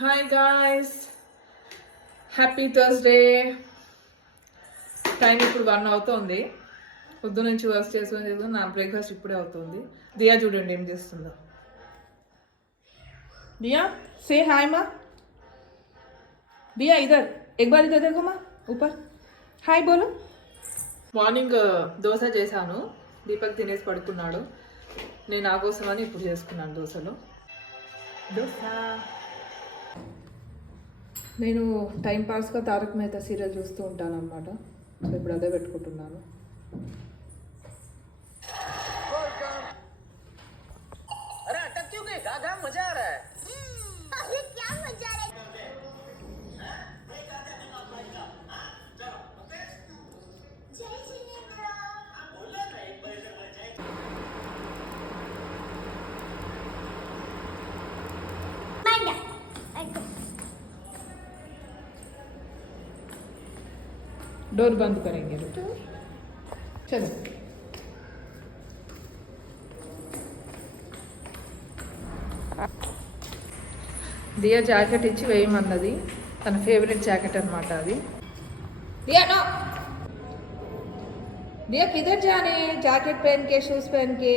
Hi guys, happy Thursday. Time ఇప్పుడు 1 అవుతుంది. పొద్దు నుంచి వర్క్ చేసుకుని నా బ్రేక్ఫాస్ట్ ఇప్పుడే అవుతుంది. దియా చూడండి ఏం చేస్తుందో. दिया से हाय माँ. दिया इधर एक बार इधर देखो माँ, ऊपर हाय बोलो. మార్నింగ్ దోశ చేశాను. దీపక్ తినేసి పడుకున్నాడు. నేను నా కోసమని ఇప్పుడు చేసుకున్నాను దోశలు. దోశ నేను టైంపాస్గా తారక్ మెహతా సీరియల్ చూస్తూ ఉంటాను అనమాట. సో ఇప్పుడు అదే పెట్టుకుంటున్నాను. डोर बंद करेंगे. चलो दिया जैकेट इच्छी वेयमन्नदी. तन फेवरेट जैकेट अन्नमाट अदि. दिया नो, दिया किधर जाने? जैकेट पहन के शूज पहन के.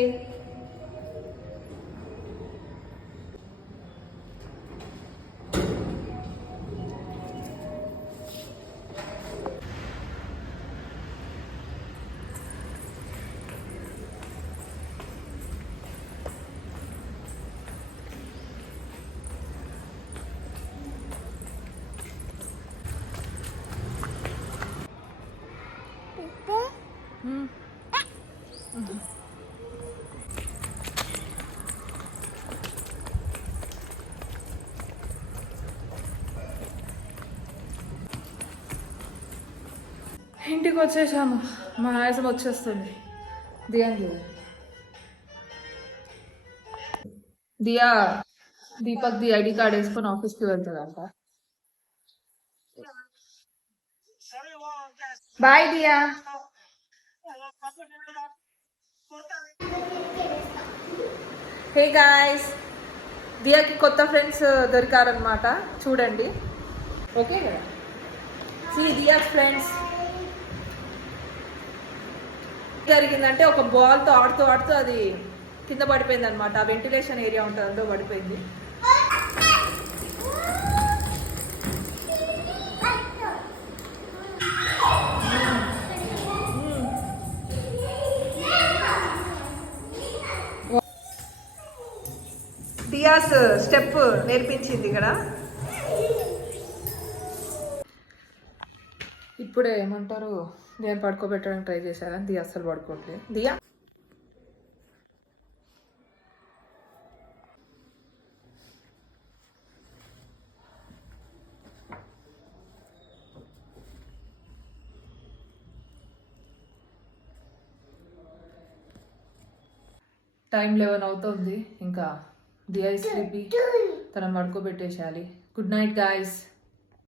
ఇంటికి వచ్చేసాము. మా ఆయాసం వచ్చేస్తుంది. దియాంగి దియా దీపక్ ది ఐడి కార్డ్ వేసుకొని ఆఫీస్కి వెళ్తుందంట. బాయ్ దియా. హే గాయ్స్, దియాకి కొత్త ఫ్రెండ్స్ దొరికారనమాట. చూడండి. ఓకే కదా? సీ దియా ఫ్రెండ్స్. జరిగిందంటే ఒక బాల్తో ఆడుతూ ఆడుతూ అది కింద పడిపోయింది అనమాట. ఆ వెంటిలేషన్ ఏరియా ఉంటుంది, అందులో పడిపోయింది. దియాస్ స్టెప్ నేర్పించింది ఇక్కడ. ఇప్పుడే ఏమంటారు, నేను పడుకోబెట్టడానికి ట్రై చేశాను కానీ దియా అస్సలు పడుకోవట్లేదు. దియా టైం 11 అవుతుంది. ఇంకా దియా స్లీపీ, తనని పడుకోబెట్టేసేయాలి. Good night guys.